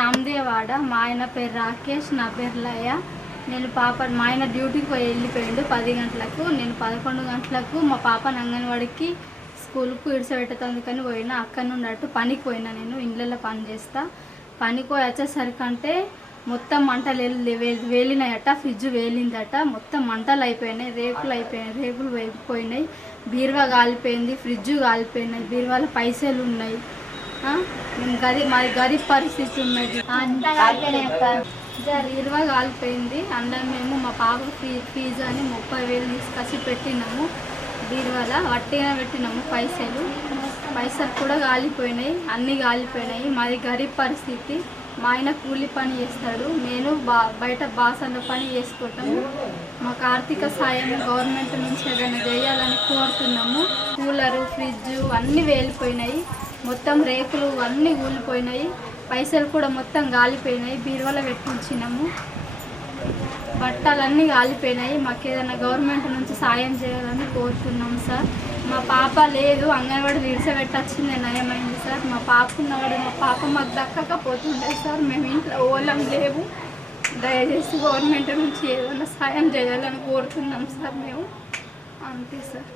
నామదేవాడ. మా ఆయన పేరు రాకేష్ నా పేరు లయ. నేను పాప మా ఆయన డ్యూటీకి పోయి వెళ్ళిపోయాడు పది గంటలకు. నేను పదకొండు గంటలకు మా పాపను అంగన్వాడికి స్కూల్కు ఇడిచిపెట్టేందుకని పోయినా అక్కడ నుండి అటు పనికి పోయినా నేను ఇండ్లలో పని చేస్తా. పనికి పోయి మొత్తం మంటలు వేలినాయట ఫ్రిడ్జ్ వేలిందట. మొత్తం మంటలు అయిపోయినాయి రేకులు అయిపోయినాయి రేకులు వేగిపోయినాయి బీరువా కాలిపోయింది ఫ్రిడ్జ్ కాలిపోయినాయి బీరువాలో పైసలు ఉన్నాయి. మేము గది మాది గరీబ్ పరిస్థితి ఉన్నది. అంతా ఇరవై కాలిపోయింది. అందులో మేము మా పాపకు ఫీ ఫీజు అని ముప్పై వేలు తీసుకొచ్చి పెట్టినాము. దీనివల్ల వట్టిగా పెట్టినాము పైసలు. పైసలు కూడా కాలిపోయినాయి అన్నీ కాలిపోయినాయి. మాది గరీబ్ పరిస్థితి. మా ఆయన కూలి పని చేస్తాడు. నేను బా బయట బాసన్ల పని చేసుకుంటాము. మాకు ఆర్థిక సాయం గవర్నమెంట్ నుంచి ఏదైనా చేయాలని కోరుతున్నాము. కూలరు ఫ్రిడ్జ్ అన్నీ వేలిపోయినాయి. మొత్తం రేకులు అన్నీ కూలిపోయినాయి పైసలు కూడా మొత్తం గాలిపోయినాయి. బీరువాలో పెట్టించినాము బట్టలన్నీ కాలిపోయినాయి మాకు ఏదైనా గవర్నమెంట్ నుంచి సాయం చేయాలని కోరుతున్నాం సార్. మా పాప లేదు. అంగన్వాడి విడిసబెట్టచ్చింది నయమైంది సార్. మా పాప ఉన్నవాడు మా పాప మాకు దక్కకపోతుండే సార్. మేము ఇంట్లో ఓలం లేవు. దయచేసి గవర్నమెంట్ నుంచి ఏదైనా సాయం చేయాలని కోరుతున్నాం సార్ మేము. అంతే సార్.